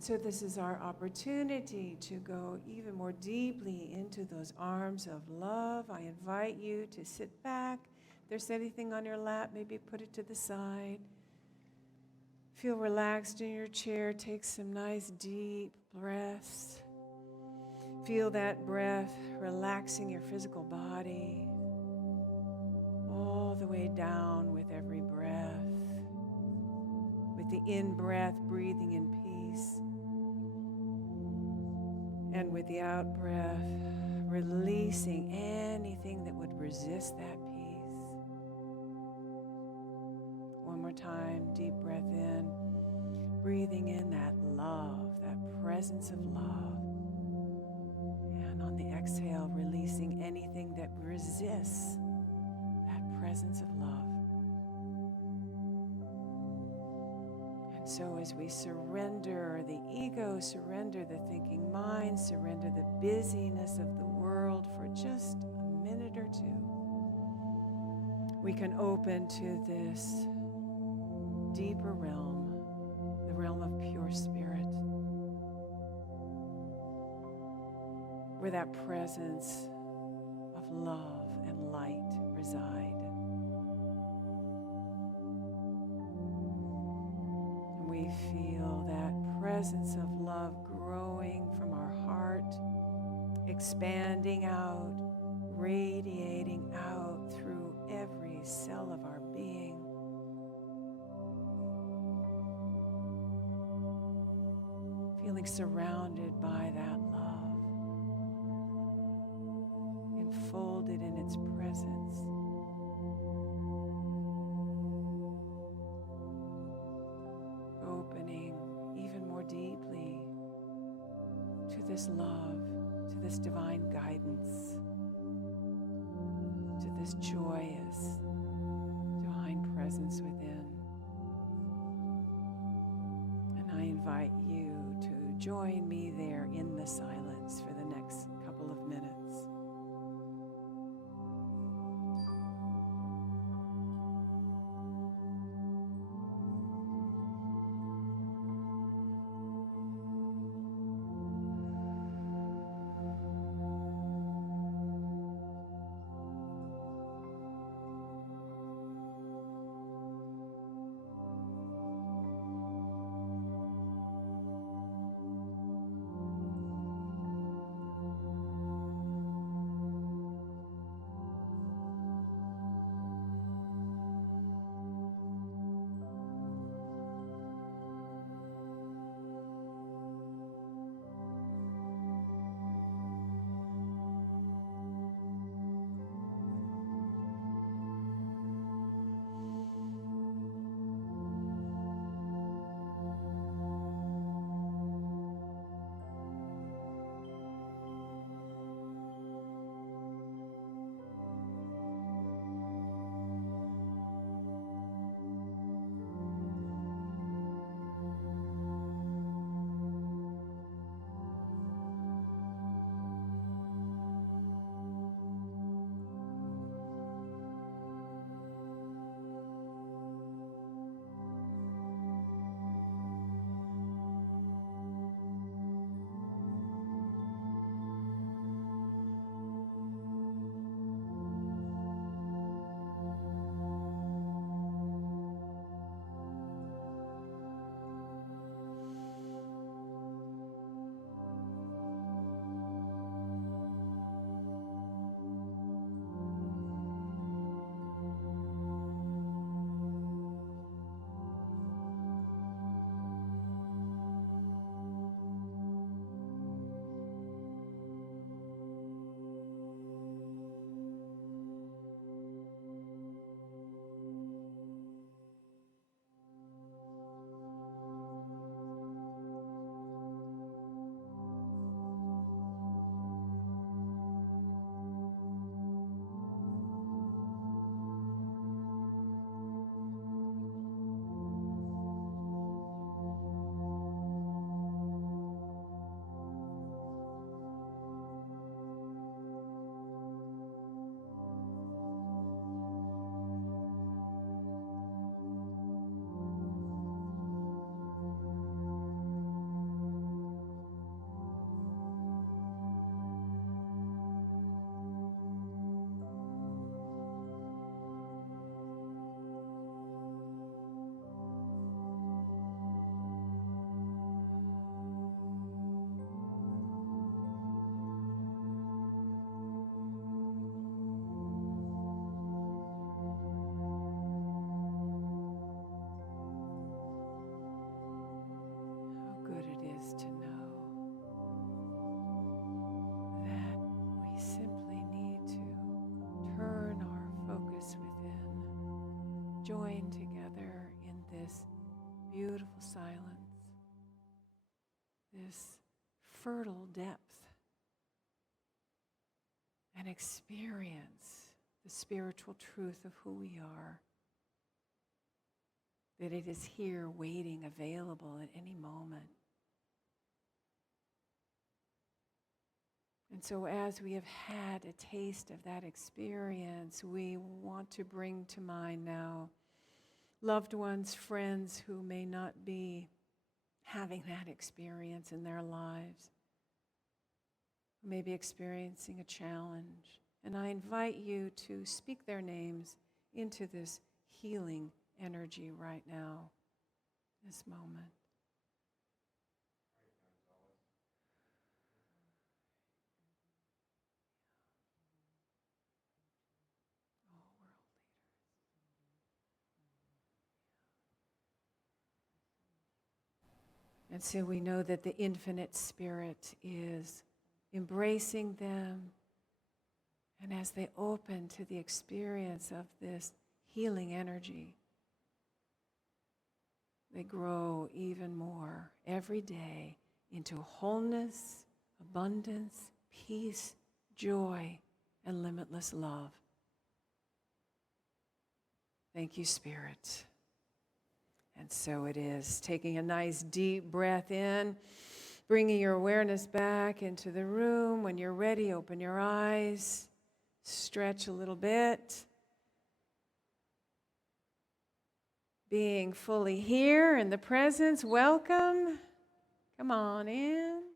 So this is our opportunity to go even more deeply into those arms of love. I invite you to sit back. If there's anything on your lap, maybe put it to the side. Feel relaxed in your chair. Take some nice deep breaths. Feel that breath relaxing your physical body all the way down with every breath. With the in-breath, breathing in peace. And with the out-breath, releasing anything that would resist that peace. One more time, deep breath in, breathing in that love, that presence of love. And on the exhale, releasing anything that resists that presence of love. And so as we surrender the ego, surrender the thinking mind, surrender the busyness of the world for just a minute or two, we can open to this deeper realm, the realm of pure spirit, where that presence of love and light reside. And we feel that presence of love growing from our heart, expanding out, radiating out through every cell of our being. Feeling surrounded by that love, enfolded in its presence. Opening even more deeply to this love, to this divine guidance, to this joyous divine presence within. And I invite you to join me there in the silence for the next couple of minutes. join together in this beautiful silence, this fertile depth, and experience the spiritual truth of who we are, that it is here waiting, available at any moment. And so as we have had a taste of that experience, we want to bring to mind now loved ones, friends who may not be having that experience in their lives, who may be experiencing a challenge. And I invite you to speak their names into this healing energy right now, this moment. And so we know that the infinite spirit is embracing them. And as they open to the experience of this healing energy, they grow even more every day into wholeness, abundance, peace, joy, and limitless love. Thank you, Spirit. And so it is. Taking a nice deep breath in, bringing your awareness back into the room. When you're ready, open your eyes, stretch a little bit. Being fully here in the presence, welcome. Come on in.